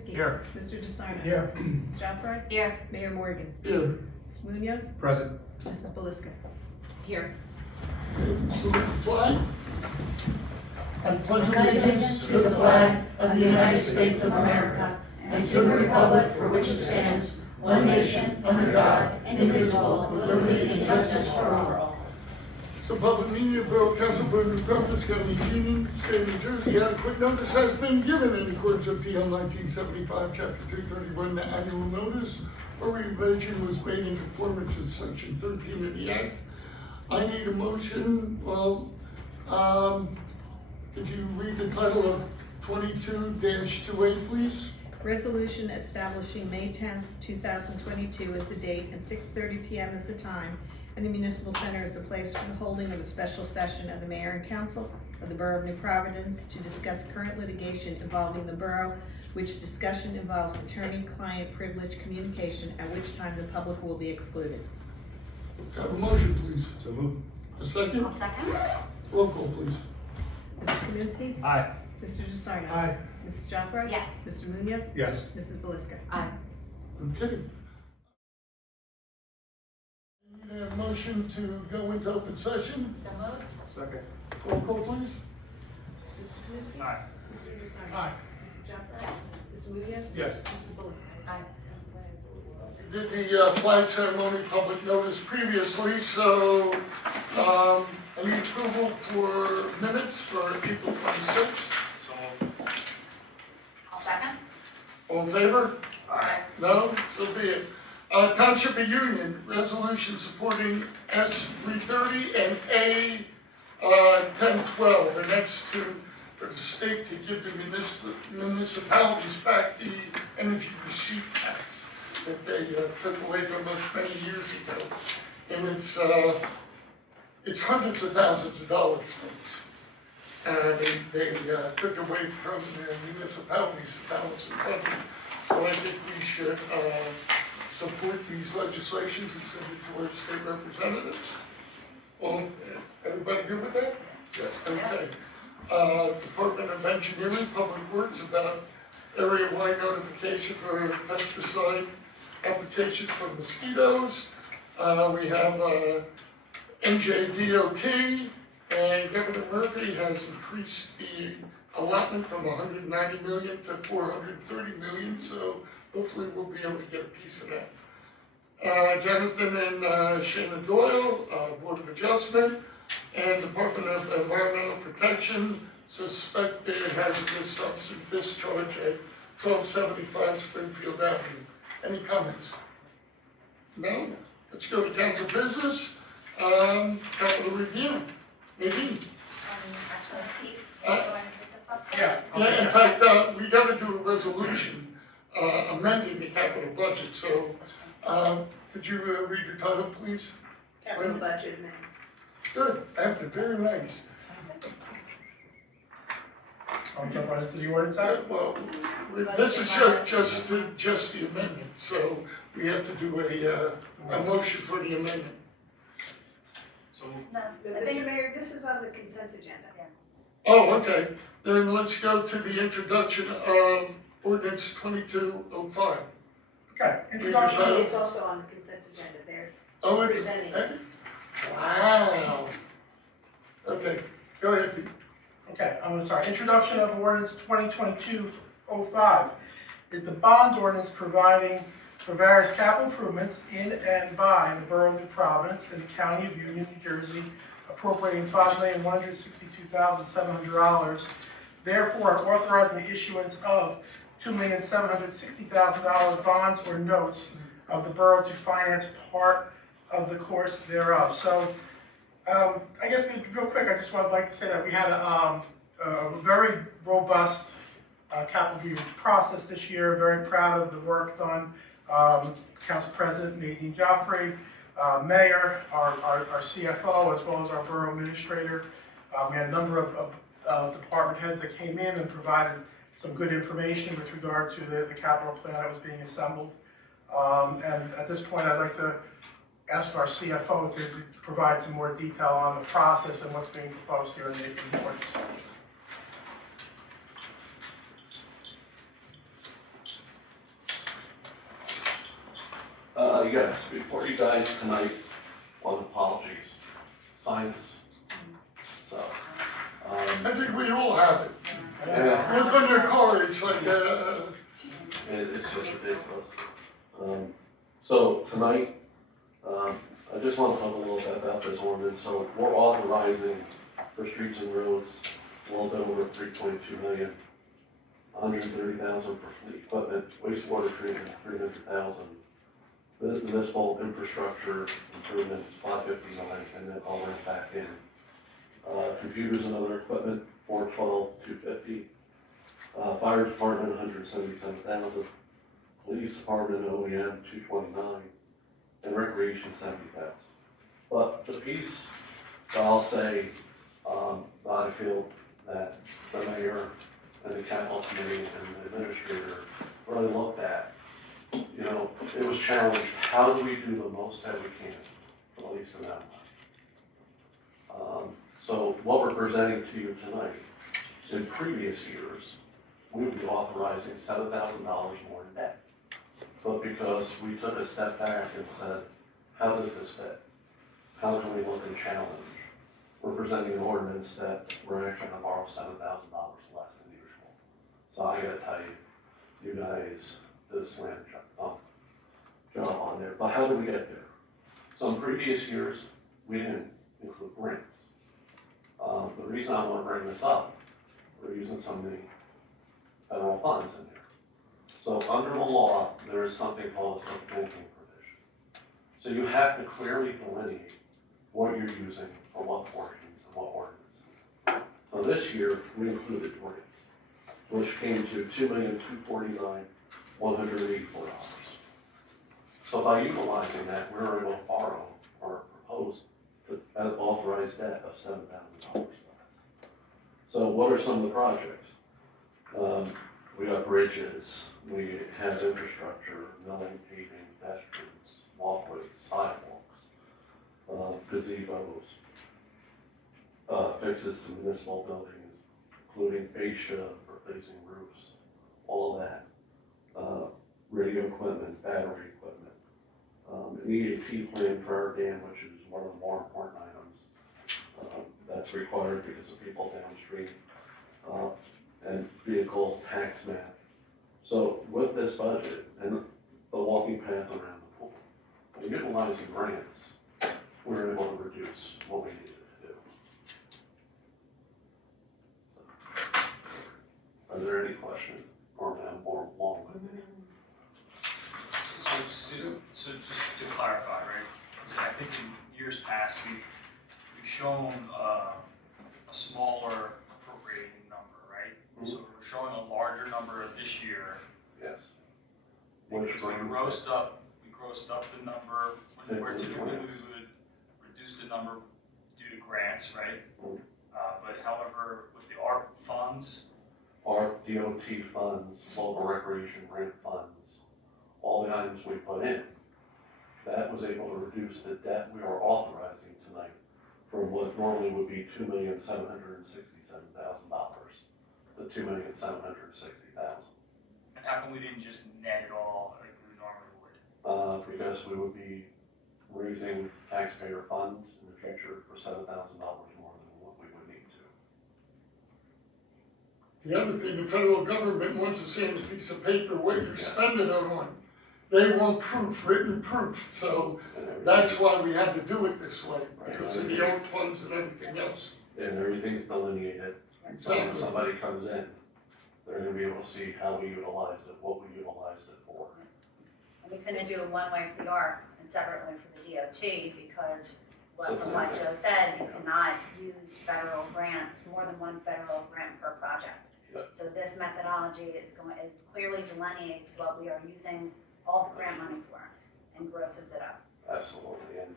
Kaminsky. Here. Mr. DeSarno. Here. Mrs. Jeffrey. Here. Mayor Morgan. Here. Ms. Munoz. Present. Mrs. Belisca. Here. Salute the flag. I pledge allegiance to the flag of the United States of America and to the republic for which it stands, one nation, under God, indivisible, with liberty and justice for all. So Public Media Borough Council, Borough of New Providence, County of Union, State of New Jersey, adequate notice has been given in accordance with PL 1975, Chapter 331. The annual notice or revision was made in conformance with Section 13 of the Act. I need a motion. Well, could you read the title of 22-28, please? Resolution establishing May 10th, 2022 as the date and 6:30 p.m. as the time, and the Municipal Center as the place for the holding of a special session of the Mayor and Council of the Borough of New Providence to discuss current litigation involving the borough, which discussion involves attorney-client privilege communication, at which time the public will be excluded. Have a motion, please. So moved. A second? I'll second. Roll call, please. Mr. Kaminsky. Aye. Mr. DeSarno. Aye. Mrs. Jeffrey. Yes. Mr. Munoz. Yes. Mrs. Belisca. Aye. Okay. I need a motion to go into open session. So moved. Second. Roll call, please. Mr. Kaminsky. Aye. Mr. DeSarno. Aye. Mrs. Jeffrey. Yes. Mr. Munoz. Yes. Mrs. Belisca. Aye. Did the flag ceremony public notice previously, so I need approval for minutes for April 26th. I'll second. All in favor? Yes. No? So be it. Township of Union, resolution supporting S 330 and A 1012, and that's for the state to give the municipalities back the energy receipt tax that they took away from us many years ago. And it's hundreds of thousands of dollars. They took away from the municipalities' balance of budget. So I think we should support these legislations and send it to our state representatives. Well, everybody good with that? Yes. Okay. Department of Engineering, Public Works, about area-wide notification for pesticide applications for mosquitoes. We have NJDOT, and Governor Murphy has increased the allotment from 190 million to 430 million, so hopefully we'll be able to get a piece of that. Jonathan and Shannon Doyle, Board of Adjustment, and Department of Environmental Protection suspect it hazardous substance discharge at 1275 Springfield Avenue. Any comments? No? Let's go to council business. Capital review. Maybe. Actually, Pete, Uh, do you want to pick this up? Yeah. Yeah, in fact, we got to do a resolution amending the capital budget. So, could you read the title, please? Capital budget amendment. Good. Thank you. Very nice. I'll jump right into the ordinance act. Well, this is just the amendment. So we have to do a motion for the amendment. So No, I Mr. think, Mayor, this is on the consent agenda. Oh, okay. Then let's go to the introduction of ordinance 2205. Okay, introduction. It's also on the consent agenda there. Oh, it is. Presenting it. Wow. Okay, go ahead, Pete. Okay, I'm going to start. Introduction of ordinance 2022-05 is the bond ordinance providing for various capital improvements in and by the Borough of New Providence in the County of Union, New Jersey, appropriating $5,162,700. Therefore, and authorizing the issuance of $2,760,000 bonds or notes of the borough to finance part of the course thereof. So, I guess real quick, I just would like to say that we had a very robust capital review process this year. Very proud of the work done. Council President Nadine Joffrey, Mayor, our CFO, as well as our Borough Administrator. We had a number of department heads that came in and provided some good information with regard to the capital plan that was being assembled. And at this point, I'd like to ask our CFO to provide some more detail on the process and what's being proposed here in the ordinance. yes, before you guys tonight, one apologies, science. So, I think we all have it. yeah, Look on your car, it's like, it's just ridiculous. So tonight, I just want to talk a little bit about this ordinance. So we're authorizing for streets and roads a little bit over 3.2 million, 130,000 for fleet equipment, wastewater treatment, 300,000. Municipal infrastructure improvements, 559, and then I'll run back in. Computers and other equipment, 412, 250. Fire department, 177,000. Police department, OEM, 229. And recreation, 70,000. But the piece that I'll say, that I feel that the mayor and the capital committee and the administrator really looked at, you know, it was challenged, how do we do the most that we can for the least amount of money? So what we're presenting to you tonight, in previous years, we would be authorizing $7,000 more in debt. But because we took a step back and said, how does this fit? How can we look and challenge? We're presenting an ordinance that we're actually gonna borrow $7,000 less than usual. So I gotta tell you, you guys did a slam job on there. But how did we get there? So in previous years, we didn't include grants. The reason I want to bring this up, we're using some of the federal funds in here. So under the law, there is something called a subbanking provision. So you have to clearly delineate what you're using for what portions and what ordinances. So this year, we included grants, which came to $2,249,184. So by utilizing that, we were able to borrow or propose an authorized debt of $7,000 less. So what are some of the projects? We got bridges, we have infrastructure, milling, paving, pedestrians, walkways, sidewalks, gazebos, fixes to municipal buildings, including fascia, replacing roofs, all of that. Radio equipment, battery equipment. An EAP plan for our dam, which is one of the more important items that's required because of people downstream. And vehicles, tax map. So with this budget and the walking path around the pool, and utilizing grants, we were able to reduce what we needed to do. Are there any questions? Or am I more long-winded? So just to clarify, right, so I think in years past, we've shown a smaller appropriating number, right? So we're showing a larger number this year. Yes. Because Which we brings grossed up the number, where typically grants. we would reduce the number due to grants, right? Mhm. But however, with the ARP funds, Our DOT funds, local recreation grant funds, all the items we put in, that was able to reduce the debt we are authorizing tonight from what normally would be $2,767,000 to $2,760,000. and how come we didn't just net it all like we normally would? Because we would be raising taxpayer funds in the future for $7,000 more than what we would need to. the other thing, the federal government wants to see on a piece of paper what you're spending it on. They want proof, written proof, so And everything- that's why we had to do it this way, because of the old funds and everything else. And everything's delineated. So when Exactly. somebody comes in, they're gonna be able to see how we utilized it, what we utilized it for. And we couldn't do it one way for the ARP and separately for the DOT because from what Joe said, you cannot use federal grants, more than one federal grant per project. Yeah. So this methodology is clearly delineates what we are using all the grant money for and grosses it up. Absolutely, and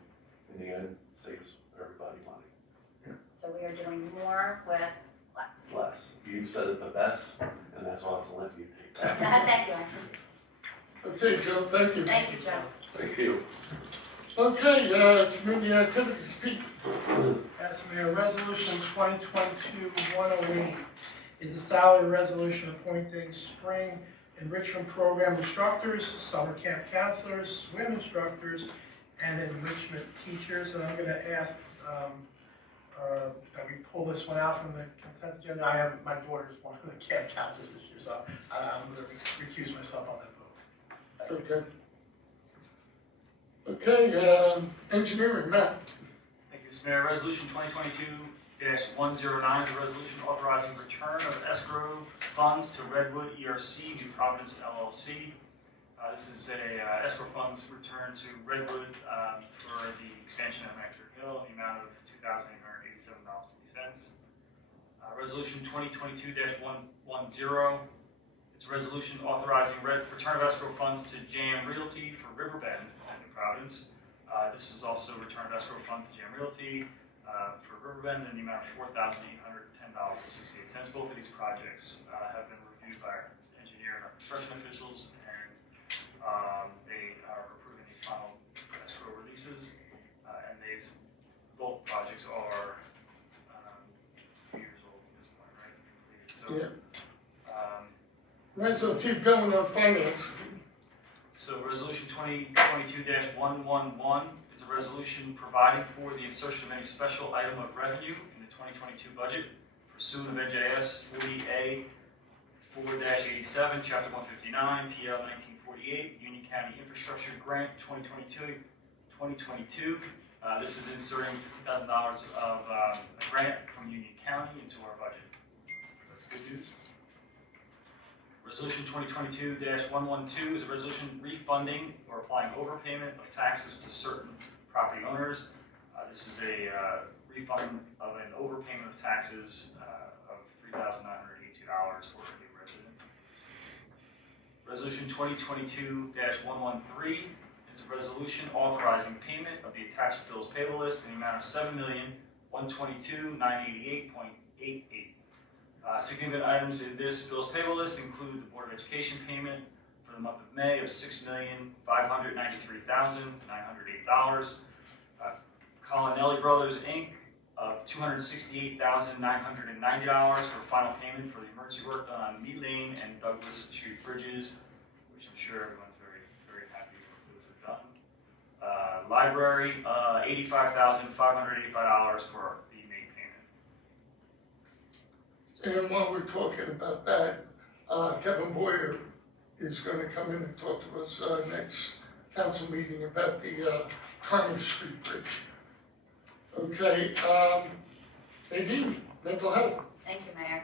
in the end, saves everybody money. So we are doing more with less. Less. You said it the best, and that's why I was letting you take that. Thank you. Okay, Joe, thank you. Thank you, Joe. Thank you. Okay, community activities, Pete. As for your resolution 2022-108 is the salary resolution appointing spring enrichment program instructors, summer camp counselors, swim instructors, and enrichment teachers. And I'm going to ask that we pull this one out from the consent agenda. I have, my daughter's one of the camp counselors this year, so I'm going to recuse myself on that vote. Thank you. Okay. Okay, engineering, Matt. Thank you, Mr. Mayor. Resolution 2022-109 is a resolution authorizing return of escrow funds to Redwood ERC, New Providence LLC. This is a escrow funds return to Redwood for the expansion of Exeter Hill in the amount of $2,887.50. Resolution 2022-110. It's a resolution authorizing return of escrow funds to JM Realty for Riverbend at New Providence. This is also return of escrow funds to JM Realty for Riverbend in the amount of $4,810.68. Both of these projects have been reviewed by our engineer and our construction officials, and they are approving the final escrow releases. And both projects are a few years old at this point, right? Completed. So, Yeah. Right, so keep going on finance. So resolution 2022-111 is a resolution providing for the insertion of any special item of revenue in the 2022 budget pursuant of NJS 40A 4-87, Chapter 159, PL 1948, Union County Infrastructure Grant 2022. This is inserting $50,000 of a grant from Union County into our budget. That's good news. Resolution 2022-112 is a resolution refunding or applying overpayment of taxes to certain property owners. This is a refund of an overpayment of taxes of $3,982 for a new resident. Resolution 2022-113 is a resolution authorizing payment of the attached bills payable list in the amount of $7,122,988.88. Significant items in this bills payable list include the Board of Education payment for the month of May of $6,593,908. Colonelli Brothers, Inc. of $268,990 for final payment for the emergency work done on Mead Lane and Douglas Street bridges, which I'm sure everyone's very, very happy with those are done. Library, $85,585 for the May payment. And while we're talking about that, Kevin Boyer is going to come in and talk to us next council meeting about the Commerce Street Bridge. Okay, Nadine, mental health. Thank you, Mayor.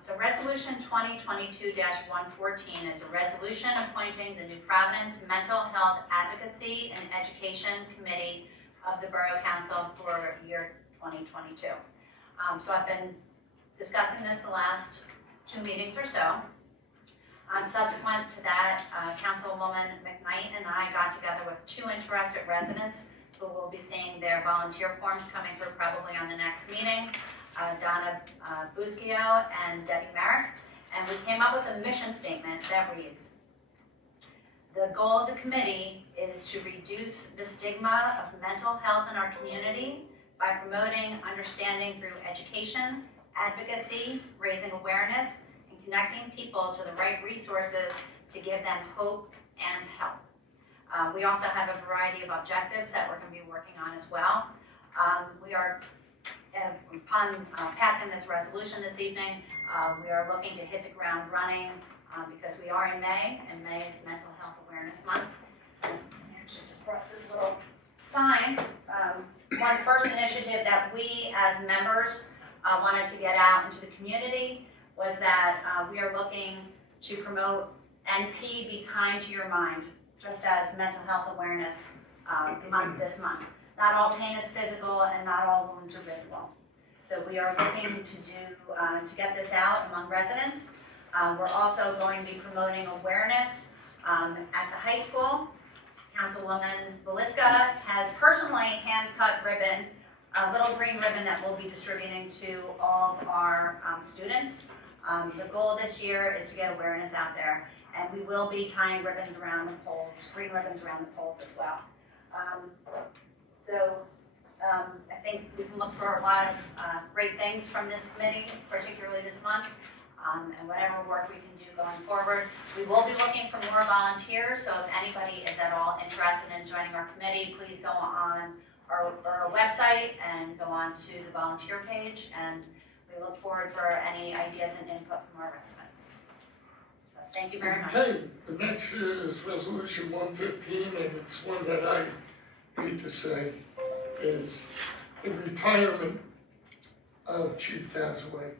So Resolution 2022-114 is a resolution appointing the New Providence Mental Health Advocacy and Education Committee of the Borough Council for year 2022. So I've been discussing this the last 2 meetings or so. Subsequent to that, Councilwoman McKnight and I got together with 2 interested residents who will be seeing their volunteer forms coming through probably on the next meeting, Donna Buschio and Debbie Merrick, and we came up with a mission statement that reads, the goal of the committee is to reduce the stigma of mental health in our community by promoting understanding through education, advocacy, raising awareness, and connecting people to the right resources to give them hope and help. We also have a variety of objectives that we're going to be working on as well. We are, upon passing this resolution this evening, we are looking to hit the ground running because we are in May, and May is Mental Health Awareness Month. And I actually just brought this little sign. One first initiative that we as members wanted to get out into the community was that we are looking to promote NP Be Kind to Your Mind, just as Mental Health Awareness Month this month. Not all pain is physical and not all wounds are visible. So we are looking to get this out among residents. We're also going to be promoting awareness at the high school. Councilwoman Velisca has personally hand-cut ribbon, a little green ribbon that we'll be distributing to all of our students. The goal this year is to get awareness out there, and we will be tying ribbons around the poles, green ribbons around the poles as well. I think we can look for a lot of great things from this committee, particularly this month. and whatever work we can do going forward. We will be looking for more volunteers, so if anybody is at all interested in joining our committee, please go on our website and go on to the volunteer page, and we look forward for any ideas and input from our residents. So thank you very much. Okay, the next is resolution 115, and it's one that I hate to say, is the retirement of Chief Dazaway.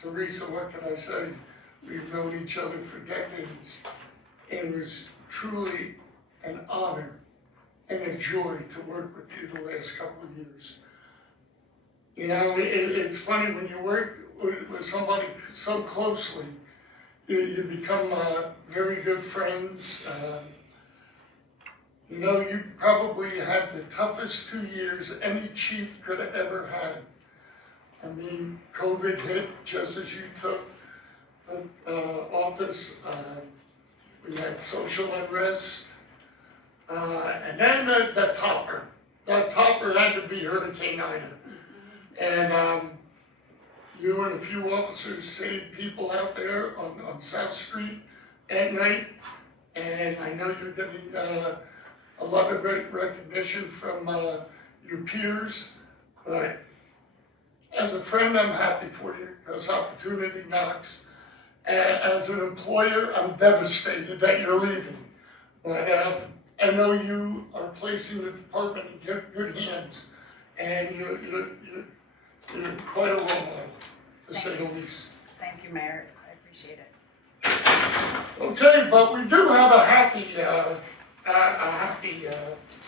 Teresa, what can I say? We've known each other for decades, and it was truly an honor and a joy to work with you the last couple of years. You know, it's funny when you work with somebody so closely, you become very good friends. You know, you probably had the toughest 2 years any chief could have ever had. I mean, COVID hit just as you took the office. We had social unrest. And then the topper. That topper had to be Hurricane Ida. And you and a few officers saved people out there on South Street at night. And I know you're getting a lot of great recognition from your peers. But as a friend, I'm happy for you because opportunity knocks. As an employer, I'm devastated that you're leaving. But I know you are placing the department in good hands, and you're quite a role model, to say the least. Thank you, Mayor. I appreciate it. Okay, but we do have a happy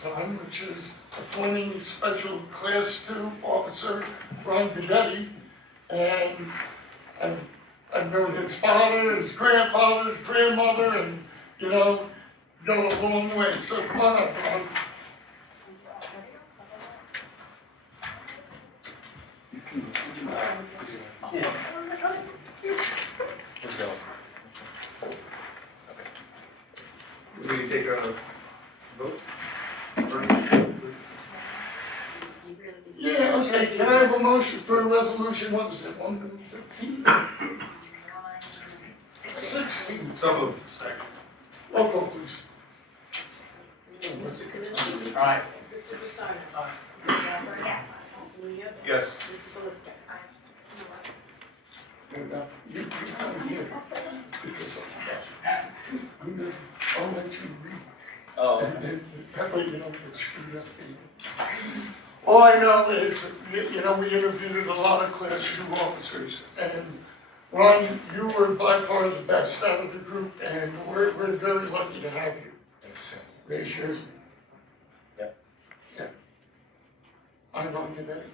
time, which is appointing Special Class 2 Officer Ron Guidetti, and I've known his father, his grandfather, his grandmother, and, you know, go a long way. So come on up, Ron. Let's go. We can take a vote? Yeah, okay, can I have a motion for a resolution, what is it, 115? 16. So moved. Second. Roll call, please. Mr. Kaminsky. Aye. Mr. Fasano. Aye. Mr. Gabber. Yes. Mr. Munoz. Yes. Mrs. Belisca. And you come here because I'll let you read. Oh. That way you don't get screwed up. All I know is, you know, we interviewed a lot of Class 2 officers, and Ron, you were by far the best out of the group, and we're very lucky to have you. Thanks, sir. Raise yours. Yep. Yeah. I, Ron Guidetti,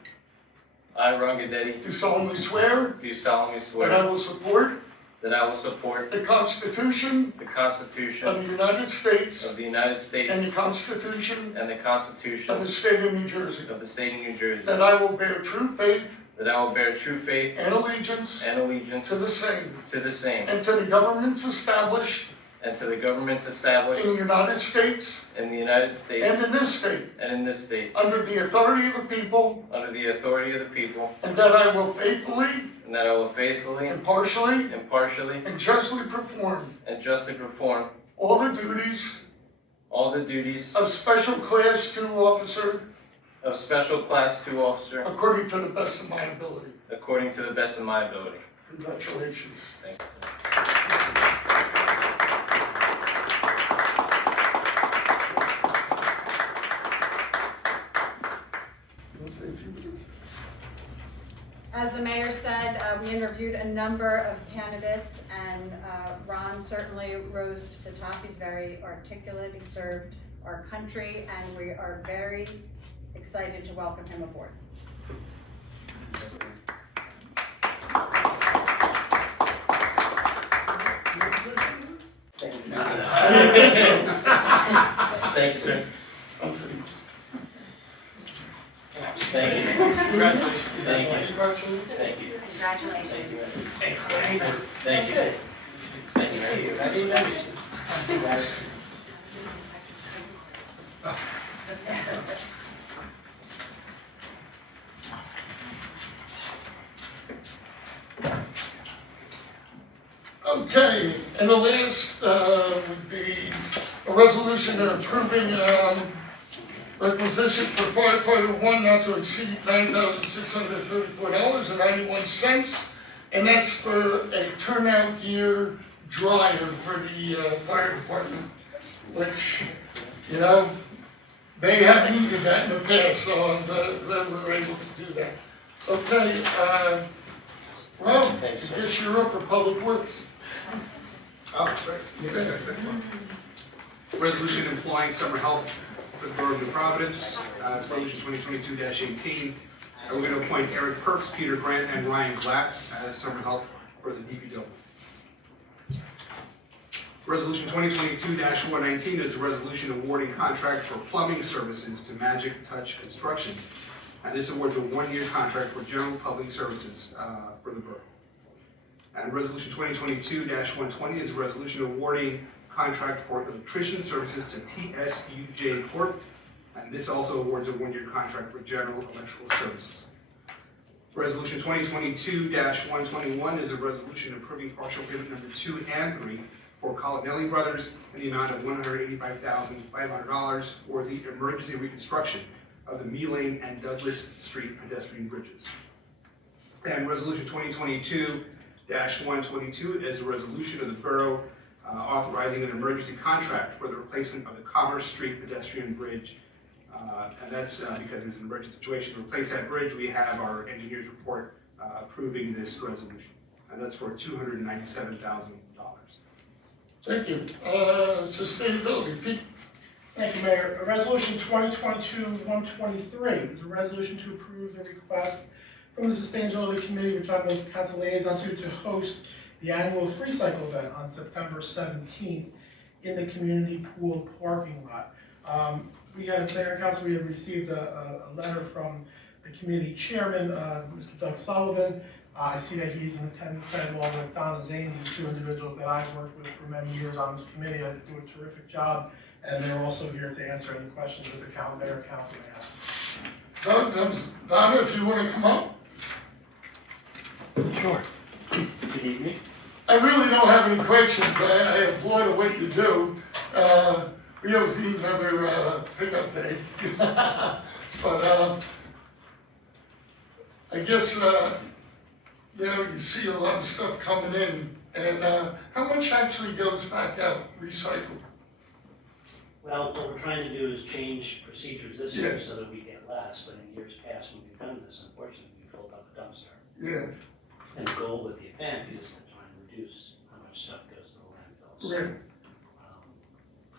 I, Ron Guidetti, do solemnly swear do solemnly that I swear will support that I will support the Constitution the of Constitution the United States of the United States and the Constitution and the of Constitution the State of New Jersey, of the State of New Jersey, that I will bear true faith that I will bear true faith and allegiance and allegiance to the same, to the same, and to the governments established and to the governments established in the United States in the United and States in this state, and in this state, under the authority of the people, under the authority of the people, and that I will faithfully, and that I will faithfully, impartially, impartially, and justly perform and justly perform all the duties all the duties of Special Class 2 Officer of Special Class 2 Officer according to the best of my ability. according to the best of my ability. Congratulations. Thank you. You want to say a few words? As the mayor said, we interviewed a number of candidates, and Ron certainly rose to the top. He's very articulate, he served our country, and we are very excited to welcome him aboard. Thank you, sir. I'll say. Thank you. Congratulations. Thank you. Congratulations. Thank you. Congratulations. Thank you. Thank you. I didn't notice. Okay, and the last would be a resolution approving requisition for firefighter one not to exceed $9,634.91, and that's for a turnout gear dryer for the fire department, which, you know, they have needed that in the past, so I'm glad we were able to do that. Okay, well, I guess you're up for public works. Resolution employing summer help for the Borough of New Providence, it's resolution 2022-18. We're going to appoint Eric Perks, Peter Grant, and Ryan Glatz as summer help for the DPW. Resolution 2022-119 is a resolution awarding contract for plumbing services to Magic Touch Construction. And this awards a one-year contract for general plumbing services for the borough. And resolution 2022-120 is a resolution awarding contract for electrician services to TSUJ Corp. And this also awards a one-year contract for general electrical services. Resolution 2022-121 is a resolution approving partial payment number 2 and 3 for Colonelli Brothers in the amount of $185,500 for the emergency reconstruction of the Mee Lane and Douglas Street pedestrian bridges. And resolution 2022-122 is a resolution of the borough authorizing an emergency contract for the replacement of the Commerce Street pedestrian bridge. And that's because there's an emergency situation to replace that bridge. We have our engineer's report approving this resolution. And that's for $297,000. Thank you. Sustainability, Pete. Thank you, Mayor. Resolution 2022-123 is a resolution to approve the request from the Sustainability Committee, which I'm the council liaison to host the annual Free Cycle event on September 17th in the community pool parking lot. Mayor and Council, we have received a letter from the committee chairman, Mr. Doug Sullivan. I see that he's in attendance today along with Donna Zane, these two individuals that I've worked with for many years on this committee. They do a terrific job, and they're also here to answer any questions that the Mayor and Council may have. Donna, if you want to come up. Sure. Good evening. I really don't have any questions, but I applaud what you do. We always need another pickup day. But I guess, you know, you see a lot of stuff coming in, and how much actually goes back out, recycled? Well, what we're trying to do is change procedures this year so that we get less, but in years past when we've done this, unfortunately, we filled up a dumpster. Yeah. And the goal with the event is to try and reduce how much stuff goes to the landfills. Right.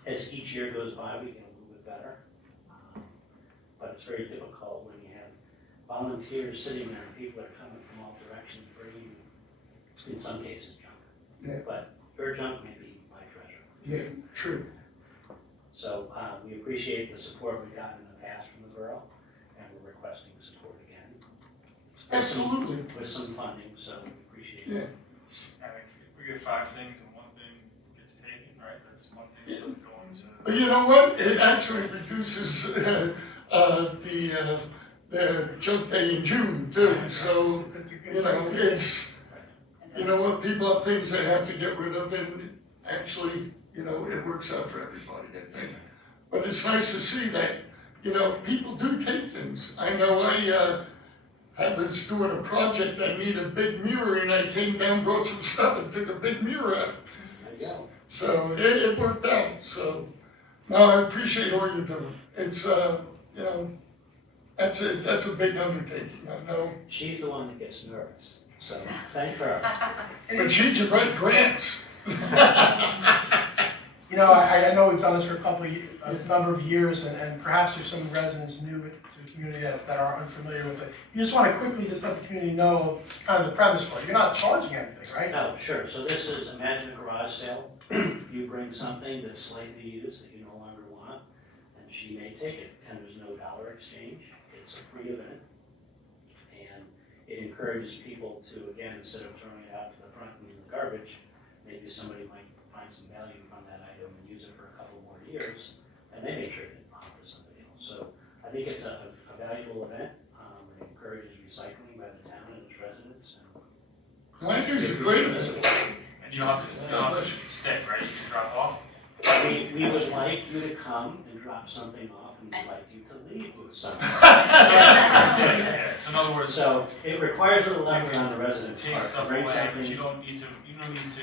As each year goes by, we get a little bit better. But it's very difficult when you have volunteers sitting there and people are coming from all directions bringing, in some cases, junk. Yeah. But your junk may be my treasure. Yeah, true. So we appreciate the support we've gotten in the past from the borough, and we're requesting support again. Absolutely. With some funding, so we appreciate Yeah. it. I mean, if we get 5 things and one thing gets taken, right, that's one thing that doesn't go into. But you know what? It actually reduces the junk day in June too. So, That's a good you know, thing. it's, you know what, people have things they have to get rid of, and actually, you know, it works out for everybody, I think. But it's nice to see that, you know, people do take things. I know I was doing a project, I needed a big mirror, and I came down, brought some stuff, and took a big mirror out. There you go. So it worked out. So, no, I appreciate all you're doing. It's, you know, that's a big undertaking, I know. She's the one that gets nervous, so thank her. But she can write grants. You know, I know we've done this for a number of years, and perhaps there's some residents new to the community that are unfamiliar with it. You just want to quickly just let the community know kind of the premise for it. You're not charging anything, right? No, sure. So this is, imagine a garage sale. You bring something that's slightly used that you no longer want, and she may take it, and there's no dollar exchange. It's a free event, and it encourages people to, again, instead of throwing it out to the front and in the garbage, maybe somebody might find some value from that item and use it for a couple more years, and they make sure they offer somebody else. So I think it's a valuable event. It encourages recycling by the town and its residents. I think it's a great event. And You don't have to stay, right? You can drop off. We would like you to come and drop something off, and we'd like you to leave with something. Yeah, so in other words, So it requires a little effort on the resident's take part to stuff bring away, but you something. don't need to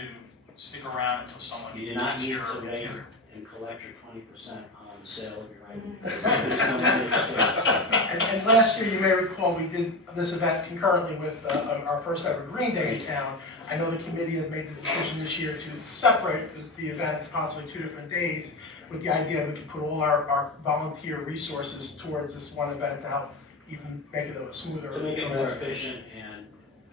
stick around until someone You do not takes need your to wait material. and collect your 20% on the sale of your item. There's no money exchanged. And last year, you may recall, we did this event concurrently with our first ever Green Day in town. I know the committee has made the decision this year to separate the events, possibly 2 different days, with the idea we could put all our volunteer resources towards this one event to help even make it a smoother. To make it more efficient, and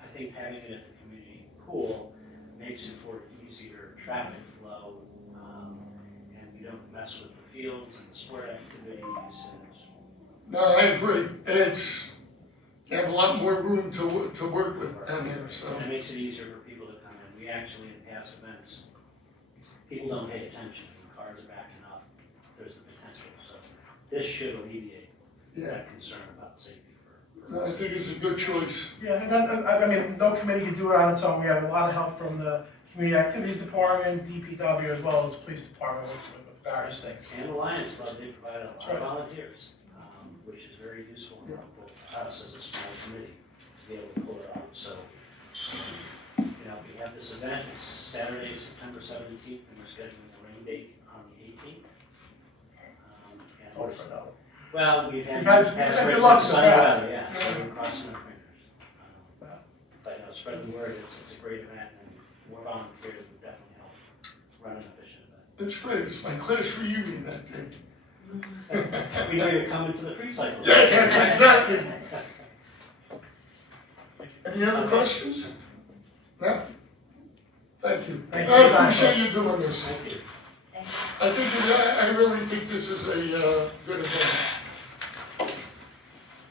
I think having it at the community pool makes it for easier traffic flow, and you don't mess with the fields and the sport activities, and No, I agree. You have a lot more room to work with down there, so. and it makes it easier for people to come in. We actually, in past events, people don't pay attention, when cars are backing up, there's the potential, so this should alleviate that concern about safety for. No, I think it's a good choice. Yeah, and then, I mean, no committee can do it on its own. We have a lot of help from the Community Activities Department, DPW, as well as the Police Department with various things. And the Lions Club, they provide a lot That's right. of volunteers, which is very useful and helpful to us as a small committee to be able to pull it off. So, we have this event, it's Saturday, September 17th, and we're scheduling a rain date on the 18th. It's only for now. Well, we've We've had had good luck in the sunny past. weather, yeah, so we're crossing our fingers. But spread the word, it's a great event, and more volunteers would definitely help run an efficient event. It's great. It's my class reunion that day. We know you're coming to the free cycle. Yeah, that's exactly. Any other questions? No? Thank you. Thank you. I appreciate you doing this. Thank you. I really think this is a good event.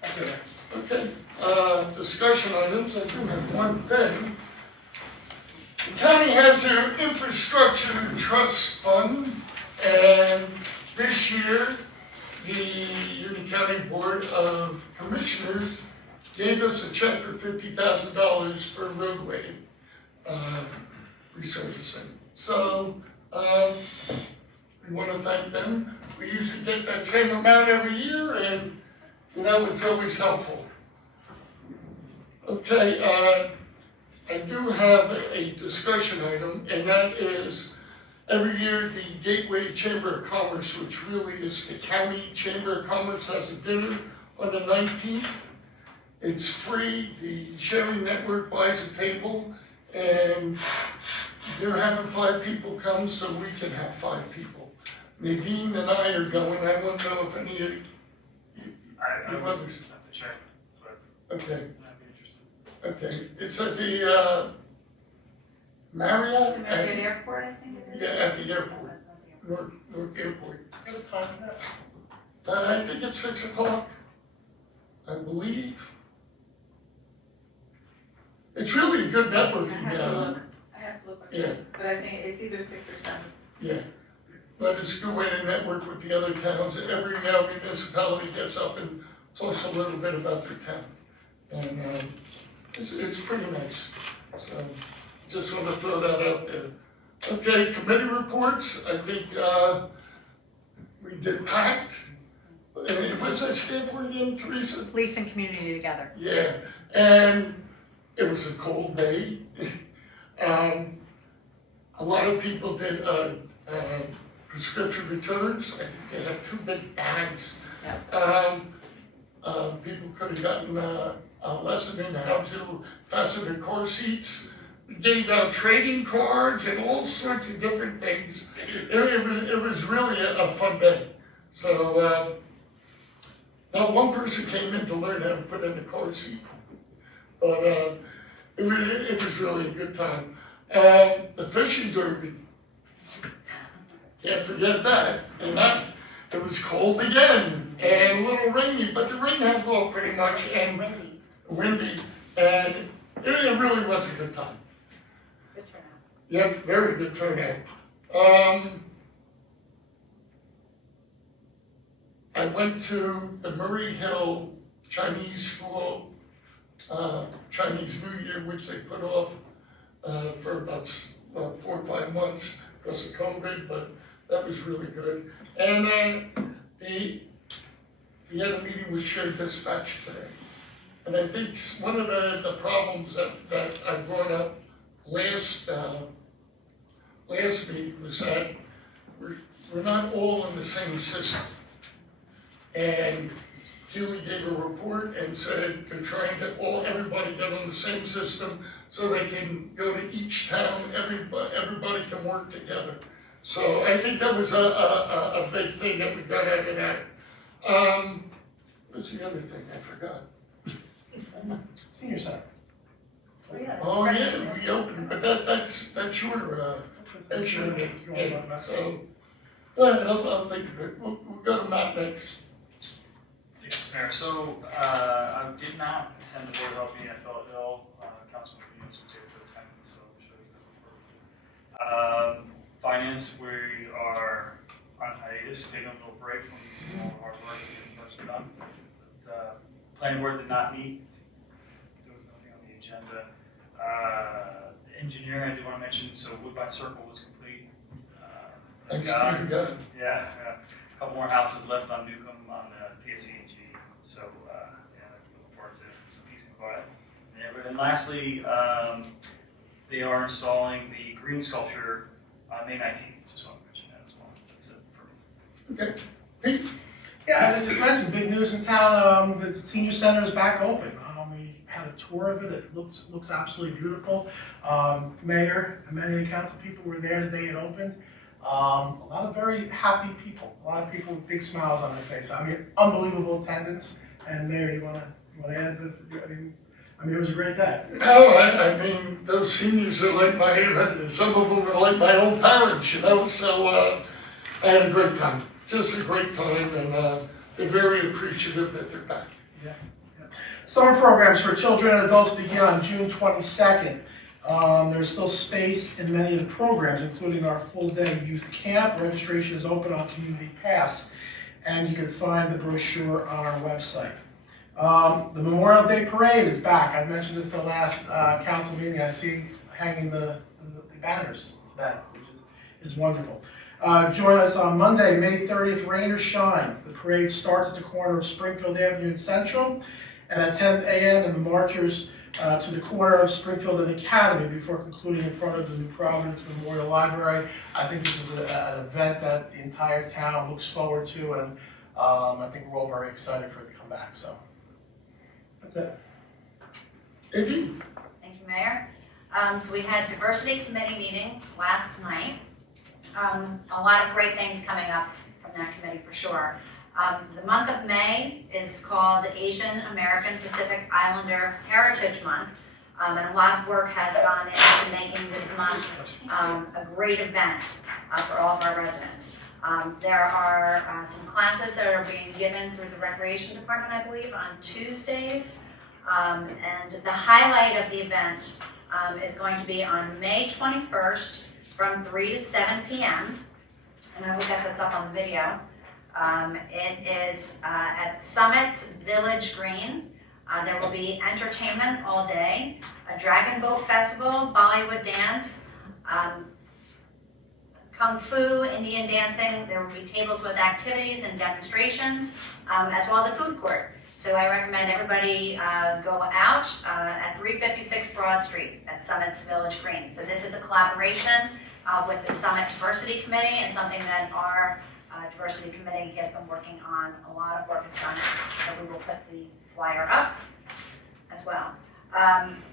That's it. Okay, discussion items, I do have one thing. The county has their infrastructure trust fund, and this year, the Union County Board of Commissioners gave us a check for $50,000 for roadway resurfacing. So, we want to thank them. We usually get that same amount every year, and it's always helpful. Okay, I do have a discussion item, and that is every year the Gateway Chamber of Commerce, which really is the county Chamber of Commerce, has a dinner on the 19th. It's free. The sharing network buys a table, and they're having 5 people come, so we can have 5 people. Nadine and I are going. I want to know if any of I you would others. have to check, but Okay, I'd be interested. okay. It's at the Marriott? American Airport, I think it is. Yeah, at the airport, Newark Airport. Got a time for that? I think it's 6 o'clock, I believe. It's really a good I networking, have to look, yeah, but I think it's either 6 or 7. yeah. But it's a good way to network with the other towns. Every municipality gets up and talks a little bit about their town. And it's pretty nice. So just want to throw that out there. Okay, committee reports. I think we did PACT. And what's that stand for again, Teresa? Police and community together. Yeah, and it was a cold day. A lot of people did prescription returns. I think they had 2 big bags. People could have gotten a lesson in how to fasten their car seats. We gave out trading cards and all sorts of different things. It was really a fun day. So not one person came in to learn how to put in the car seat, but it was really a good time. The fishing derby, can't forget that. And it was cold again and a little rainy, but the rain held off pretty much and windy, and it really was a good time. Good turnout. Yep, very good turnout. I went to the Murray Hill Chinese School, Chinese New Year, which they put off for about well, 4 or 5 months because of COVID, but that was really good. And we had a meeting with Shared Dispatch today. And I think one of the problems that I brought up last meeting was that we're not all in the same system. And Julie gave a report and said they're trying to everybody get on the same system so they can go to each town, everybody can work together. So I think that was a big thing that we got out of that. What's the other thing I forgot? Senior center. Oh, yeah, we opened, but that's your thing, so, well, I'll think of it, we'll go to Matt next. Thanks, Mayor. So, I did not attend the Board of Health meeting, I felt ill, Councilman Williams was able to attend, so I'm sure he's looking forward to it. Finance, we are on hiatus, taking a little break from all of our work and getting most done. But, planning board did not meet, there was nothing on the agenda. Engineering, I do want to mention, so Woodbine Circle was complete. Thanks, Yeah, Peter. yeah, a couple more houses left on Newcomb on the PSE&G, so, yeah, look forward to some peace and quiet. Yeah, and lastly, they are installing the green sculpture on May 19th, just want to mention that as well. That's it for me. Okay, Pete? Yeah, as I just mentioned, big news in town, the senior center is back open. We had a tour of it, it looks absolutely beautiful. Mayor and many of the council people were there the day it opened. A lot of very happy people, a lot of people with big smiles on their face. I mean, unbelievable attendance. And Mayor, you want to add? I mean, it was a great day. No, I mean, those seniors are like some of them are like my own parents, you know, so I had a great time, just a great time, and they're very appreciative that they're back. Yeah. Summer programs for children and adults begin on June 22nd. There's still space in many of the programs, including our full-day youth camp. Registration is open on Community Pass, and you can find the brochure on our website. The Memorial Day Parade is back. I mentioned this the last council meeting. I see hanging the banners today, which is wonderful. Join us on Monday, May 30th, rain or shine. The parade starts at the corner of Springfield Avenue and Central, and at 10 a.m. and the marchers to the corner of Springfield and Academy before concluding in front of the New Providence Memorial Library. I think this is an event that the entire town looks forward to, and I think we're all very excited for it to come back. So that's it. Thank you. Thank you, Mayor. So we had diversity committee meeting last night. A lot of great things coming up from that committee for sure. The month of May is called Asian American Pacific Islander Heritage Month, and a lot of work has gone into making this month a great event for all of our residents. There are some classes that are being given through the Recreation Department, I believe, on Tuesdays, and the highlight of the event is going to be on May 21st from 3 to 7 p.m., and I will get this up on the video. It is at Summit's Village Green. There will be entertainment all day, a dragon boat festival, Bollywood dance, Kung Fu, Indian dancing. There will be tables with activities and demonstrations, as well as a food court. So I recommend everybody go out at 356 Broad Street at Summit's Village Green. So this is a collaboration with the Summit Diversity Committee, and something that our Diversity Committee has been working on. A lot of work is done, so we will put the flyer up as well.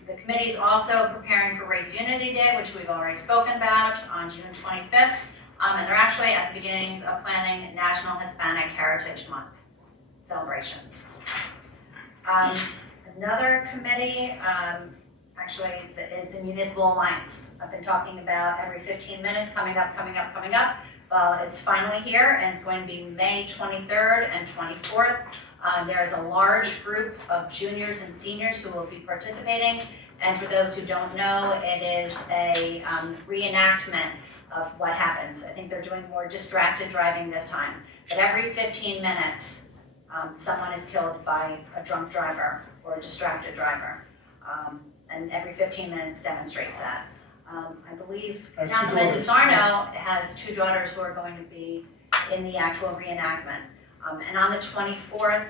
The committee is also preparing for Race Unity Day, which we've already spoken about, on June 25th, and they're actually at the beginnings of planning National Hispanic Heritage Month celebrations. Another committee, actually, is the Municipal Alliance. I've been talking about every 15 minutes, coming up. Well, it's finally here, and it's going to be May 23rd and 24th. There's a large group of juniors and seniors who will be participating, and for those who don't know, it is a reenactment of what happens. I think they're doing more distracted driving this time, but every 15 minutes, someone is killed by a drunk driver or a distracted driver, and every 15 minutes demonstrates that. I believe I have two Councilman daughters. DeSarno has two daughters who are going to be in the actual reenactment. And on the 24th,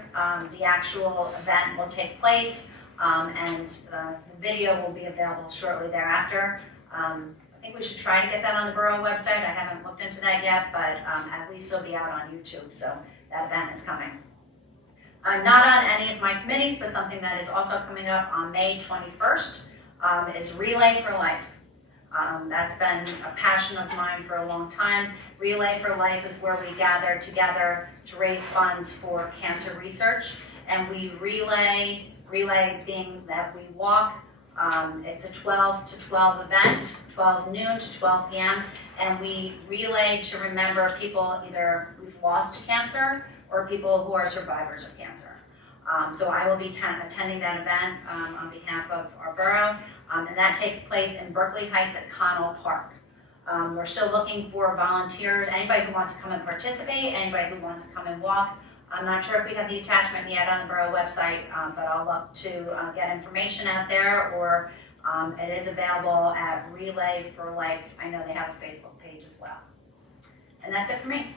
the actual event will take place, and the video will be available shortly thereafter. I think we should try to get that on the borough website. I haven't looked into that yet, but at least it'll be out on YouTube, so that event is coming. Not on any of my committees, but something that is also coming up on May 21st is Relay for Life. That's been a passion of mine for a long time. Relay for Life is where we gather together to raise funds for cancer research, and we relay being that we walk. It's a 12 to 12 event, 12 noon to 12 p.m., and we relay to remember people either who've lost to cancer or people who are survivors of cancer. So I will be attending that event on behalf of our borough, and that takes place in Berkeley Heights at Connell Park. We're still looking for volunteers, anybody who wants to come and participate, anybody who wants to come and walk. I'm not sure if we have the attachment yet on the borough website, but I'll look to get information out there, or it is available at Relay for Life. I know they have a Facebook page as well. And that's it for me.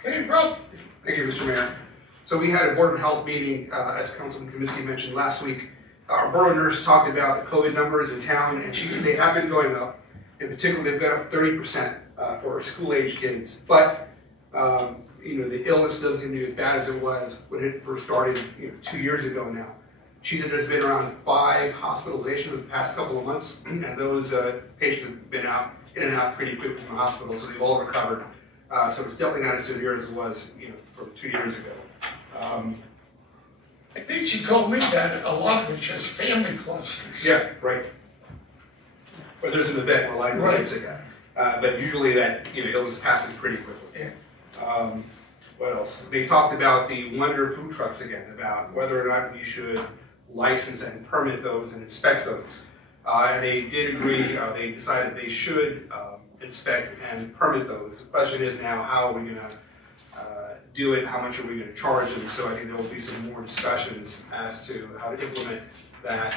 Okay, Rob? Thank you, Mr. Mayor. So we had a Board of Health meeting, as Councilman Kaminsky mentioned last week. Our borough nurse talked about the COVID numbers in town, and she said they have been going up. In particular, they've gone up 30% for school-age kids. But the illness doesn't seem to be as bad as it was when it first started 2 years ago now. She said there's been around 5 hospitalizations in the past couple of months, and those patients have been in and out pretty quick from the hospital, so they've all recovered. So it's definitely not as severe as it was from 2 years ago. I think she told me that a lot of it's just family clusters. Yeah, right. But there's an event where a lot of Right. kids sick but usually that illness passes pretty quickly. Yeah. What else? They talked about the wonder food trucks again, about whether or not we should license and permit those and inspect those. And they did agree, they decided they should inspect and permit those. The question is now, how are we going to do it? How much are we going to charge them? So I think there will be some more discussions as to how to implement that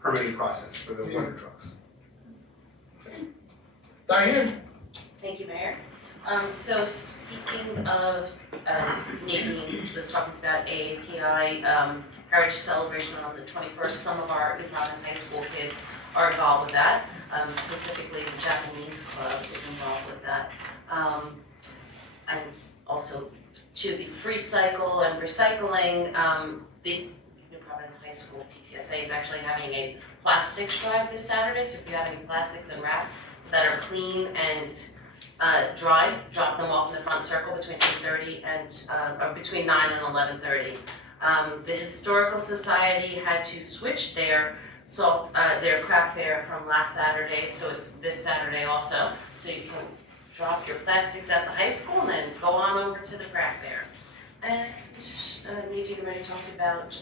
permitting process for the wonder trucks. Diane? Thank you, Mayor. So speaking of Nadine was talking about AAPI Heritage Celebration on the 21st. Some of our New Providence High School kids are involved with that. Specifically, the Japanese club is involved with that. And also to the free cycle and recycling, the New Providence High School PTSA is actually having a plastics drive this Saturday. So if you have any plastics and wrap that are clean and dry, drop them off in the front circle between 8:30 and or between 9 and 11:30. The Historical Society had to switch their craft fair from last Saturday, so it's this Saturday also. So you can drop your plastics at the high school and then go on over to the craft fair. And Nadine already talked about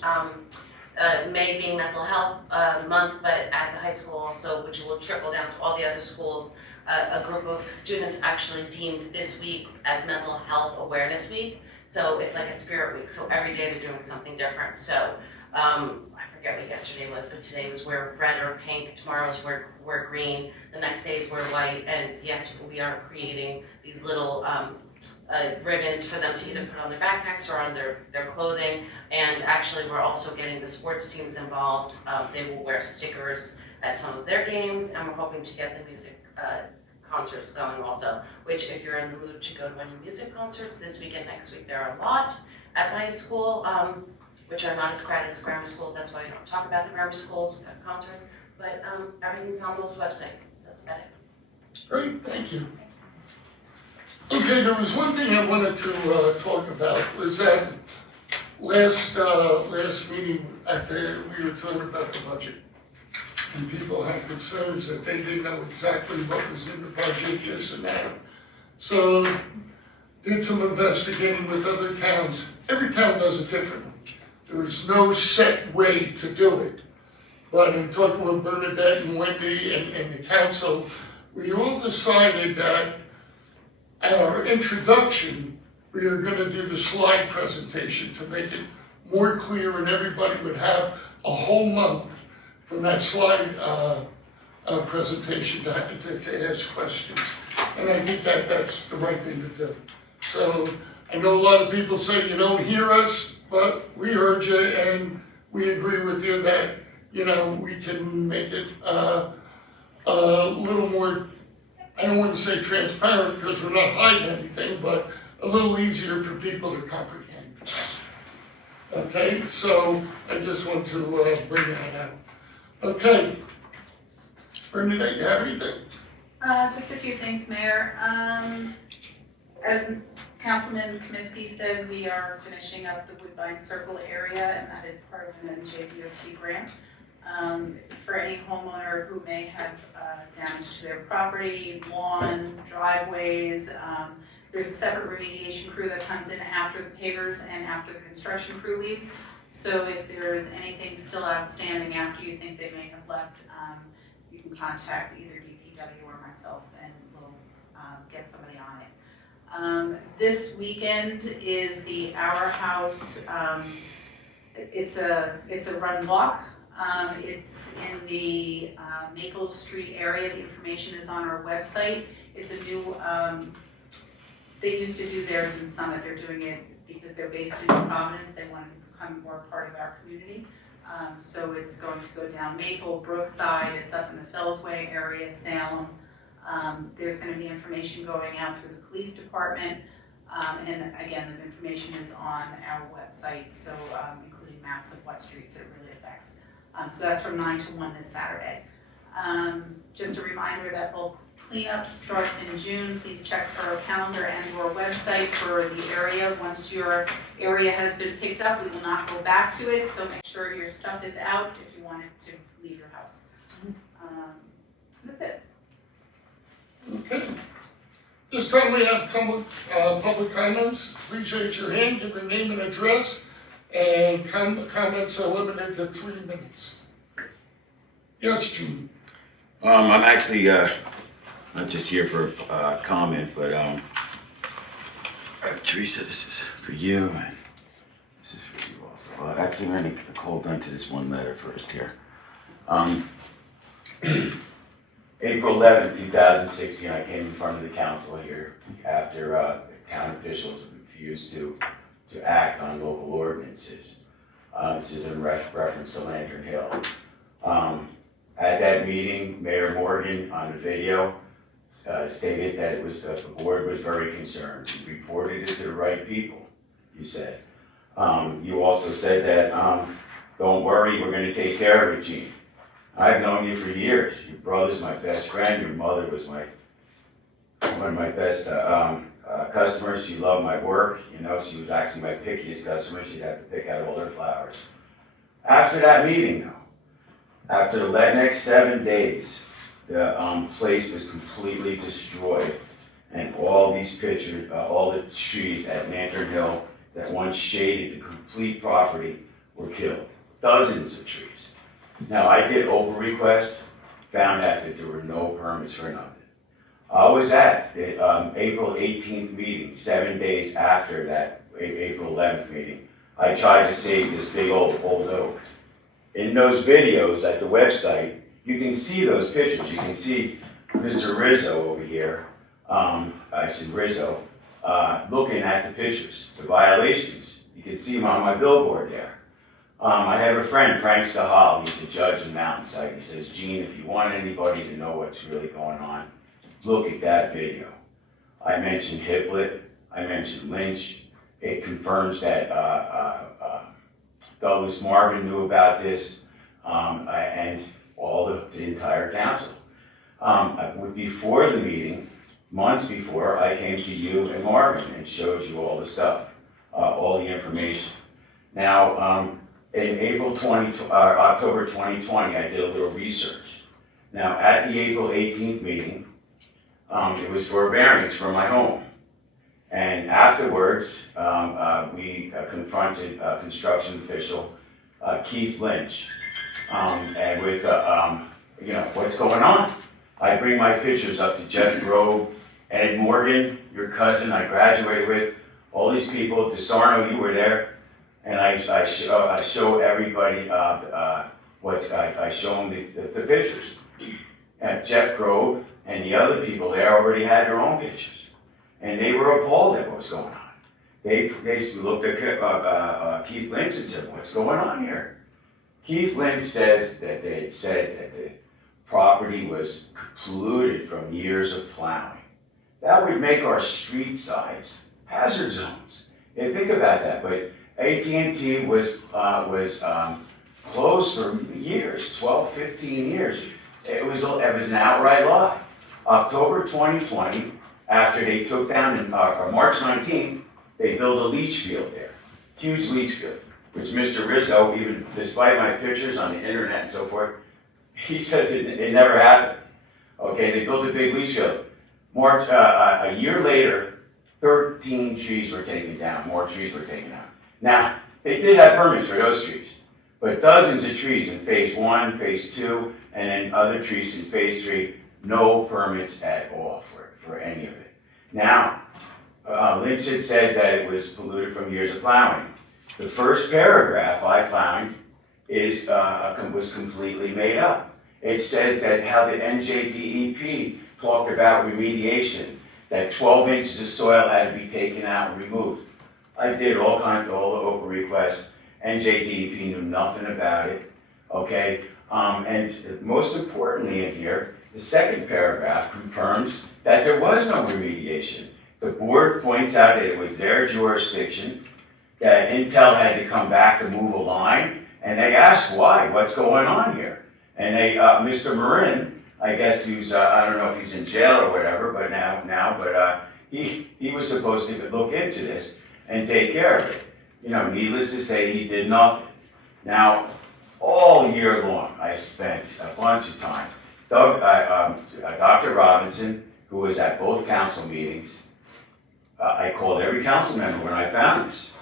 May being Mental Health Month, but at the high school also, which will trickle down to all the other schools. A group of students actually deemed this week as Mental Health Awareness Week. So it's like a spirit week. So every day they're doing something different. So I forget what yesterday was, but today was wear red or pink. Tomorrow's wear green. The next day is wear white. And yes, we are creating these little ribbons for them to either put on their backpacks or on their clothing. And actually, we're also getting the sports teams involved. They will wear stickers at some of their games, and we're hoping to get the music concerts going also, which if you're in the mood to go to any music concerts this week and next week, there are a lot at the high school, which are not as crowded as grammar schools. That's why we don't talk about the grammar schools concerts, but everything's on those websites, so that's about it. Great, thank you. Okay, there was one thing I wanted to talk about, was that last meeting we were talking about the budget. And people had concerns that they didn't know exactly what was in the budget, this and that. So, did some investigating with other towns. Every town does it differently. There is no set way to do it. But in talking with Bernadette and Wendy and the council, we all decided that at our introduction, we are going to do the slide presentation to make it more clear, and everybody would have a whole month from that slide presentation to ask questions. And I think that that's the right thing to do. So I know a lot of people say you don't hear us, but we heard you and we agree with you that, you know, we can make it a little more, I don't want to say transparent because we're not hiding anything, but a little easier for people to comprehend. Okay, so I just want to bring that out. Okay. Bernadette, you have anything? Just a few things, Mayor. As Councilman Kaminsky said, we are finishing up the Woodbine Circle area, and that is part of an NJDOT grant. For any homeowner who may have damage to their property, lawn, driveways, there's a separate remediation crew that comes in after the pavers and after the construction crew leaves. So if there is anything still outstanding after you think they may have left, you can contact either DPW or myself and we'll get somebody on it. This weekend is the Our House, it's a run walk. It's in the Maple Street area. The information is on our website. It's a new, they used to do theirs in Summit. They're doing it because they're based in New Providence. They want to become more part of our community. So it's going to go down Maple, Brookside, it's up in the Fellsway area, Salem. There's going to be information going out through the police department. And again, the information is on our website, so including maps of what streets it really affects. So that's from 9 to 1 this Saturday. Just a reminder that bulk cleanup starts in June. Please check for our calendar and our website for the area. Once your area has been picked up, we will not go back to it, so make sure your stuff is out if you want it to leave your house. That's it. Okay. This time we have public comments. Please raise your hand, give your name and address, and comments are limited to 3 minutes. Yes, Gene. I'm actually not just here for comment, but Teresa, this is for you, and this is for you also. Actually, we're going to hold on to this one letter first here. April 11th, 2016, I came in front of the council here after town officials refused to act on local ordinances. This is in reference to Lantern Hill. At that meeting, Mayor Morgan on the video stated that it was the board was very concerned. You reported it to the right people, you said. You also said that, don't worry, we're going to take care of it, Gene. I've known you for years. Your brother's my best friend. Your mother was one of my best customers. She loved my work. You know, she was actually my pickiest customer. She'd have to pick out all her flowers. After that meeting, though, after the next 7 days, the place was completely destroyed, and all these pictures, all the trees at Lantern Hill that once shaded the complete property were killed. Dozens of trees. Now, I did over request, found out that there were no permits for nothing. I was at the April 18th meeting, 7 days after that April 11th meeting. I tried to save this big old oak. In those videos at the website, you can see those pictures. You can see Mr. Rizzo over here, I said Rizzo, looking at the pictures, the violations. You can see him on my billboard there. I have a friend, Frank Sahal, he's a judge in Mountainside. He says, Gene, if you want anybody to know what's really going on, look at that video. I mentioned Hiplet, I mentioned Lynch. It confirms that Douglas Marvin knew about this, and all the entire council. Before the meeting, months before, I came to you and Marvin and showed you all the stuff, all the information. Now, in October 2020, I did a little research. Now, at the April 18th meeting, it was for a variance for my home. And afterwards, we confronted construction official Keith Lynch, and with, what's going on? I bring my pictures up to Jeff Grove, Ed Morgan, your cousin I graduated with, all these people, DeSarno, you were there. And I show everybody I show them the pictures. Jeff Grove and the other people there already had their own pictures. And they were appalled at what was going on. They looked at Keith Lynch and said, what's going on here? Keith Lynch says that they said that the property was polluted from years of plowing. That would make our street sides hazard zones. Yeah, think about that, but AT&T was closed for years, 12, 15 years. It was an outright lie. October 2020, after they took down, March 19th, they built a leach field there, huge leach field, which Mr. Rizzo, even despite my pictures on the internet and so forth, he says it never happened. Okay, they built a big leach field. A year later, 13 trees were taken down, more trees were taken out. Now, they did have permits for those trees, but dozens of trees in phase 1, phase 2, and then other trees in phase 3, no permits at all for any of it. Now, Lynch had said that it was polluted from years of plowing. The first paragraph I found was completely made up. It says that how the NJDEP talked about remediation, that 12 inches of soil had to be taken out and removed. I did all the open requests. NJDEP knew nothing about it, okay? And most importantly in here, the second paragraph confirms that there was no remediation. The board points out that it was their jurisdiction, that Intel had to come back to move a line, and they asked why, what's going on here? And they, Mr. Marin, I guess I don't know if he's in jail or whatever, but he was supposed to look into this and take care of it. You know, needless to say, he did nothing. Now, all year long, I spent a bunch of time. Dr. Robinson, who was at both council meetings, I called every council member when I found this.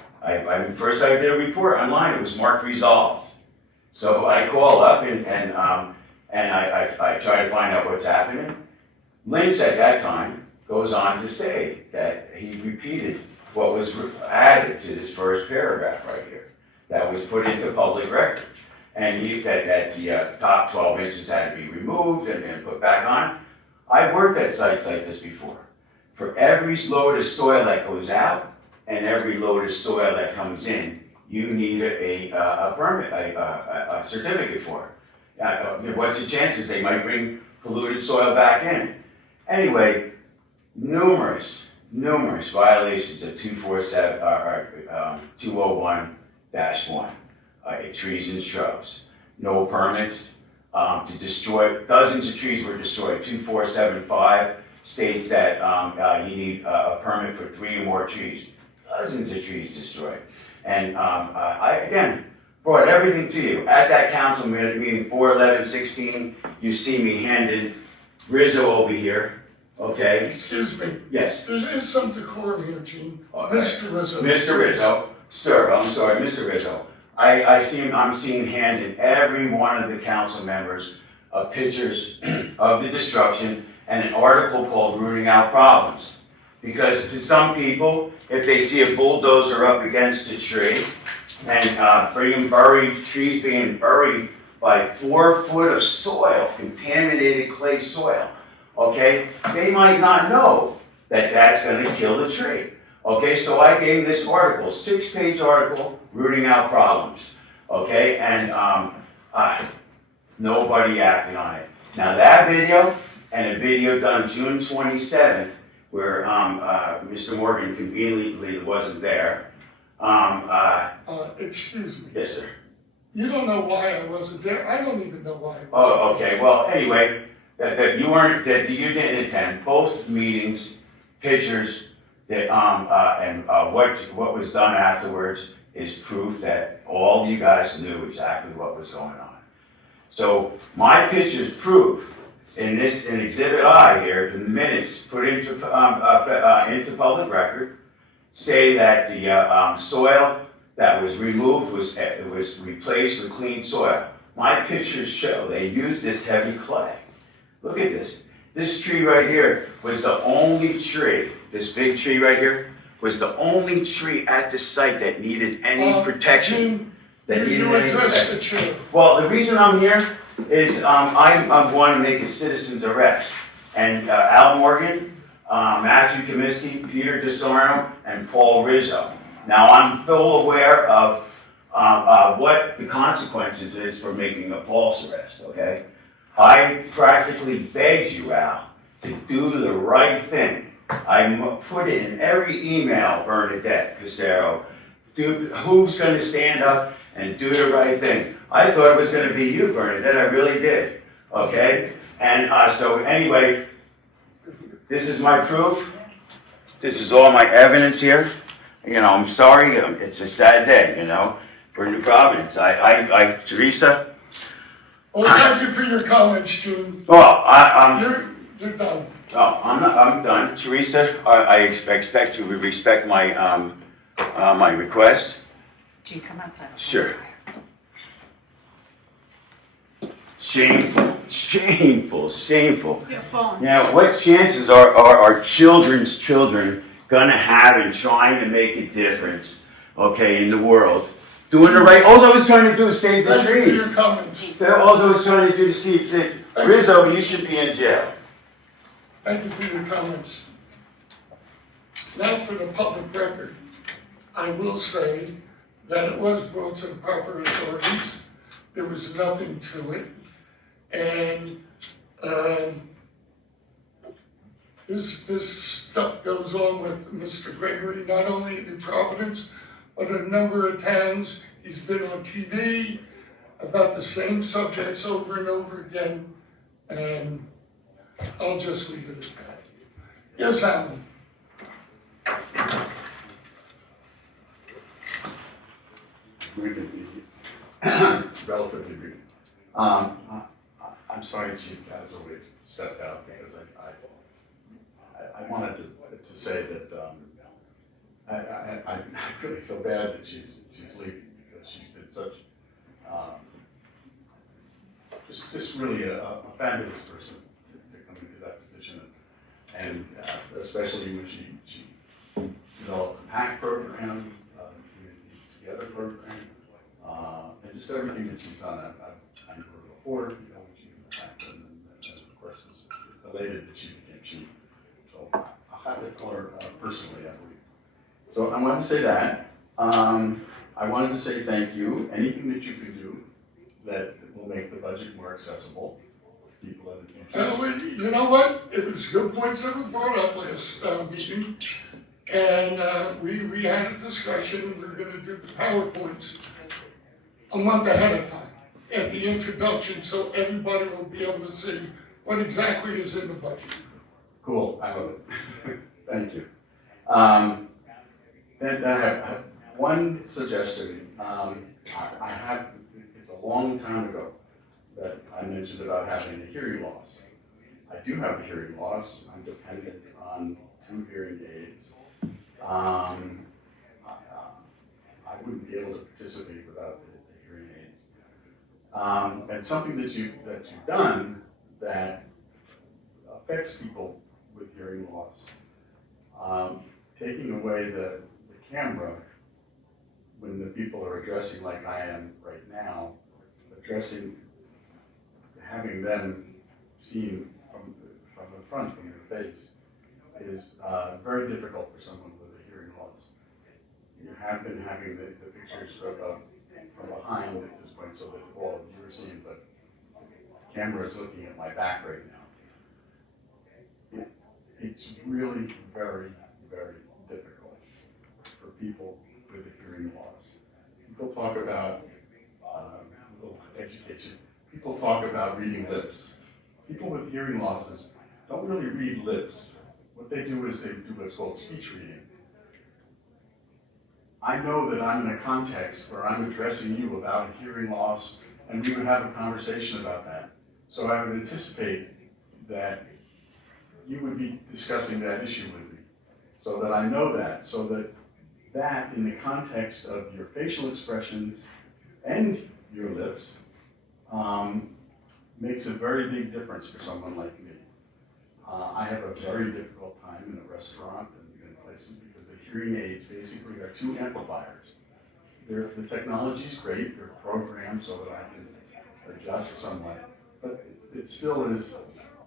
First I did a report online, it was marked resolved. So I called up and I try to find out what's happening. Lynch at that time goes on to say that he repeated what was added to this first paragraph right here, that was put into public record. And that the top 12 inches had to be removed and put back on. I've worked at sites like this before. For every load of soil that goes out and every load of soil that comes in, you need a permit, a certificate for it. What's the chances they might bring polluted soil back in? Anyway, numerous violations of 201-1, trees and shrubs. No permits to destroy, dozens of trees were destroyed. 2475 states that you need a permit for 3 or more trees. Dozens of trees destroyed. And I, again, brought everything to you. At that council meeting, 4/11/16, you see me handed Rizzo over here, okay? Excuse me. Yes. There is some decorum here, Gene. Okay. Mr. Rizzo. Mr. Rizzo, sir, I'm sorry, Mr. Rizzo. I'm seeing handed every one of the council members pictures of the destruction and an article called Rooting Out Problems. Because to some people, if they see a bulldozer up against a tree and trees being buried by 4 foot of soil, contaminated clay soil, okay, they might not know that that's going to kill the tree. Okay, so I gave this article, 6-page article, Rooting Out Problems. Okay, and nobody acted on it. Now that video and a video done June 27th, where Mr. Morgan conveniently wasn't there. Excuse me. Yes, sir. You don't know why I wasn't there. I don't even know why I wasn't Oh, okay. Well, anyway, that you didn't attend both meetings, pictures, that what was done afterwards is proof that all you guys knew exactly what was going on. So my pictures prove in Exhibit I here, the minutes put into public record, say that the soil that was removed was replaced with clean soil. My pictures show they used this heavy clay. Look at this. This tree right here was the only tree, this big tree right here, was the only tree at the site that needed any protection. You addressed the chair. Well, the reason I'm here is, I want to make a citizen's arrest. And Al Morgan, Matthew Comiskey, Peter DeSorno, and Paul Rizzo. Now, I'm full aware of what the consequences is for making a false arrest, okay? I practically begged you, Al, to do the right thing. I put it in every email, Bernadette Casero, who's going to stand up and do the right thing. I thought it was going to be you, Bernadette, I really did, okay? And so anyway, this is my proof. This is all my evidence here. You know, I'm sorry, it's a sad day, you know, for New Providence. Teresa? Well, thank you for your comments, June. Well, You're done. Oh, I'm done. Teresa, I expect you to respect my, my request. Do you come outside? Sure. Shameful, shameful, shameful. Your phone. Now, what chances are our children's children gonna have in trying to make a difference, okay, in the world? Doing the right, all I was trying to do is save the Thank you for trees. your comments. All I was trying to do is see, Rizzo, you should be in jail. Thank you for your comments. Now for the public record, I will say that it was brought to the proper authorities. There was nothing to it. And this stuff goes on with Mr. Gregory, not only in Providence, but a number of towns. He's been on TV about the same subjects over and over again. And I'll just leave it at that. Yes, Alan? Relatively brief. I'm sorry Chief Gazaway stepped out because I wanted to say that I really feel bad that she's leaving because she's been such just really a fabulous person to come into that position, and especially when she developed the PAC program, the Together program, and just everything that she's done. I've known her before, you know, when she was a captain, and of course was elated that she became chief. So I'll have to tell her personally, I believe. So I wanted to say that. I wanted to say thank you. Anything that you can do that will make the budget more accessible to people in the future. You know what? It was good points that were brought up last meeting. And we had a discussion. We're going to do the PowerPoints a month ahead of time at the introduction, so everybody will be able to see what exactly is in the budget. Cool, I love it. Thank you. Then I have one suggestion. I have, it's a long time ago that I mentioned about having a hearing loss. I do have a hearing loss. I'm dependent on 2 hearing aids. I wouldn't be able to participate without the hearing aids. And something that you've done that affects people with hearing loss, taking away the camera when the people are addressing like I am right now, having them seen from the front, from your face, is very difficult for someone with a hearing loss. You have been having the pictures from behind at this point so that all of you are seen, but the camera is looking at my back right now. It's really very, very difficult for people with a hearing loss. People talk about education. People talk about reading lips. People with hearing losses don't really read lips. What they do is they do what's called speech reading. I know that I'm in a context where I'm addressing you about a hearing loss, and we would have a conversation about that. So I would anticipate that you would be discussing that issue with me, so that I know that, so that in the context of your facial expressions and your lips makes a very big difference for someone like me. I have a very difficult time in a restaurant and in places because the hearing aids basically are 2 amplifiers. The technology is great, they're programmed so that I can adjust somewhat, but it still is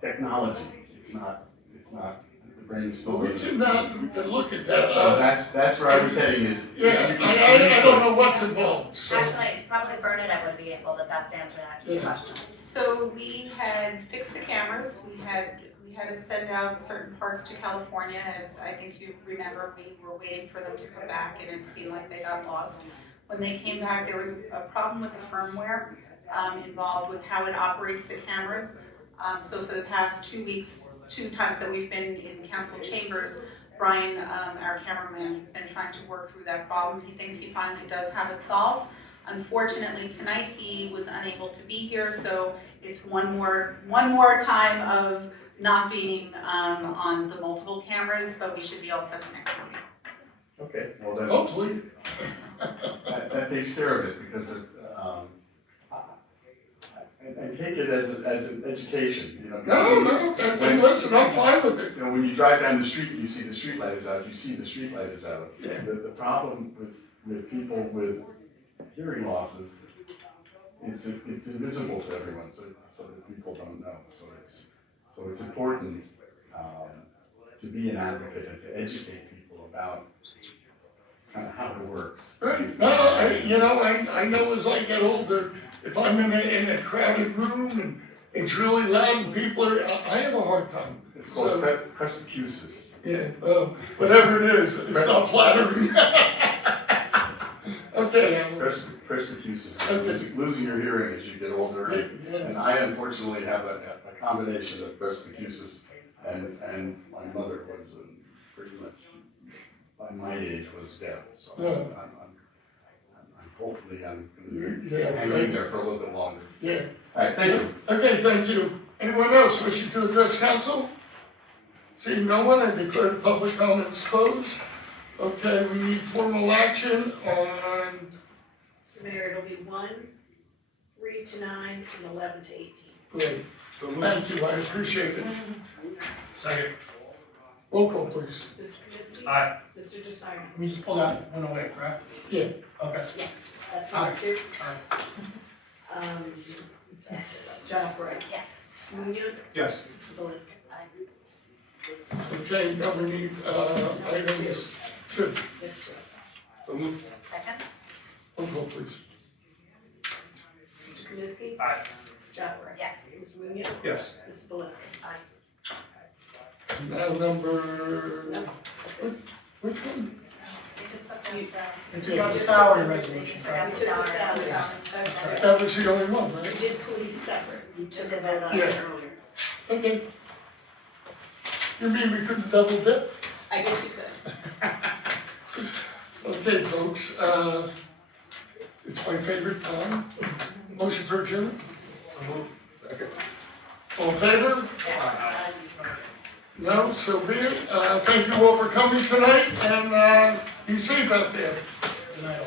technology. It's not, the brain still We doesn't. we can look at that. So that's where I was heading is. Yeah, I don't know what's involved, so. Actually, probably Bernadette would be able to best answer that Yeah. question. So we had fixed the cameras, we had to send out certain parts to California, as I think you remember, we were waiting for them to come back and it seemed like they got lost. When they came back, there was a problem with the firmware involved with how it operates the cameras. So for the past 2 weeks, 2 times that we've been in council chambers, Brian, our cameraman, has been trying to work through that problem. He thinks he finally does have it solved. Unfortunately, tonight he was unable to be here, so it's one more time of not being on the multiple cameras, but we should be all set for next week. Okay, well then. Hopefully. That takes care of it, because it, I take it as an education, you know. No, listen, I'm fine with it. You know, when you drive down the street and you see the street light is out, you see the street light is out. Yeah. The problem with people with hearing losses, it's invisible to everyone, so that people don't know. So it's important to be an advocate and to educate people about kind of how it works. Right. No, I know as I get older, if I'm in a crowded room and it's really loud and people are, I have a hard time. It's called presbycusis. Yeah, whatever it is, it's not flattering. Okay. Presbycusis, losing your hearing as you get older. And I unfortunately have a combination of presbycusis and my mother was pretty much, by my age, was deaf. So hopefully I'm going to hang in there for a little bit longer. Yeah. All right, thank you. Okay, thank you. Anyone else wishing to address council? Seeing no one, I declare the public comments closed. Okay, we need formal action on. Mr. Mayor, it'll be 1, 3 to 9, and 11 to 18. Great. Thank you, I appreciate it. Second. Roll call, please. Mr. Kaminsky? Aye. Mr. Desarno? We just pulled that one away, correct? Yeah. Okay. Yeah, that's Aye. number 2. Aye. Yes, Joffrey? Yes. Mr. Munoz? Yes. Mr. Belisca? Okay, now we need, items 2. Yes, Joe. So moved. Second? Roll call, please. Mr. Kaminsky? Aye. Ms. Joffrey? Yes. Mr. Munoz? Yes. Mr. Belisca? Now number, No, that's it. which one? And took out the salary resolution. Took out We the took the salary. salary. That was the only one, We right? did police separate. We took a vote on Yeah. it earlier. Okay. You mean we couldn't double dip? I guess you could. Okay, folks, it's my favorite time. Motion for adjournment? All in favor? Yes. No, so be it. Thank you all for coming tonight, and be safe out there. Good night, all.